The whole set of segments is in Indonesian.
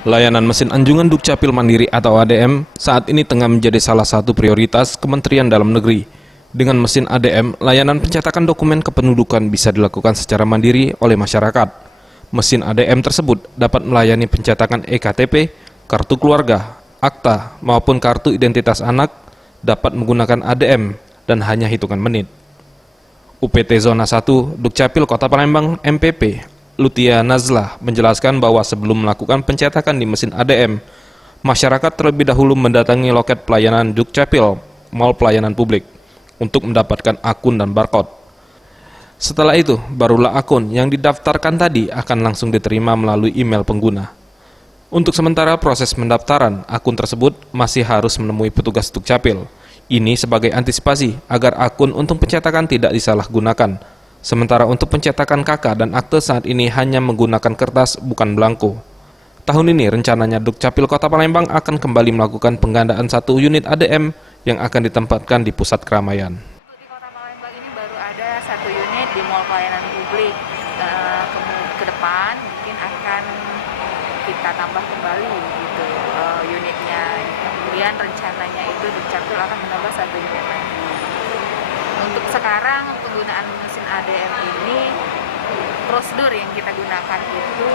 Layanan mesin anjungan Dukcapil Mandiri atau ADM saat ini tengah menjadi salah satu prioritas Kementerian Dalam Negeri. Dengan mesin ADM, layanan pencetakan dokumen kependudukan bisa dilakukan secara mandiri oleh masyarakat. Mesin ADM tersebut dapat melayani pencetakan EKTP, kartu keluarga, akta, maupun kartu identitas anak, dapat menggunakan ADM dan hanya hitungan menit. UPT Zona 1 Dukcapil Kota Palembang MPP Lutia Nazlah menjelaskan bahwa sebelum melakukan pencetakan di mesin ADM, masyarakat terlebih dahulu mendatangi loket pelayanan Dukcapil, Mall Pelayanan Publik, untuk mendapatkan akun dan barcode. Setelah itu, barulah akun yang didaftarkan tadi akan langsung diterima melalui email pengguna. Untuk sementara proses pendaftaran, akun tersebut masih harus menemui petugas Dukcapil. Ini sebagai antisipasi agar akun untuk pencetakan tidak disalahgunakan. Sementara untuk pencetakan KK dan akte saat ini hanya menggunakan kertas bukan belangko. Tahun ini rencananya Dukcapil Kota Palembang akan kembali melakukan penggandaan 1 unit ADM yang akan ditempatkan di pusat keramaian. Di Kota Palembang ini baru ada 1 unit di Mall Pelayanan Publik. Ke depan mungkin akan kita tambah kembali gitu unitnya. Kemudian rencananya itu Dukcapil akan menambah 1 unit lagi. Untuk sekarang penggunaan mesin ADM ini, prosedur yang kita gunakan itu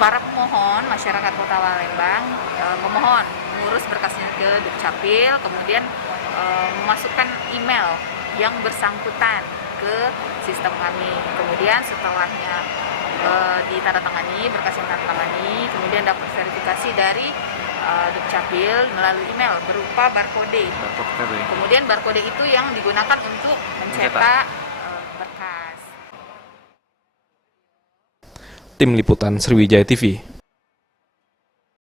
para pemohon, masyarakat Kota Palembang memohon mengurus berkasnya ke Dukcapil, kemudian memasukkan email yang bersangkutan ke sistem kami. Kemudian setelahnya ditandatangani, berkas yang ditandatangani, kemudian dapat verifikasi dari Dukcapil melalui email berupa barcode. Kemudian barcode itu yang digunakan untuk mencetak berkas. Tim Liputan Sriwijaya TV.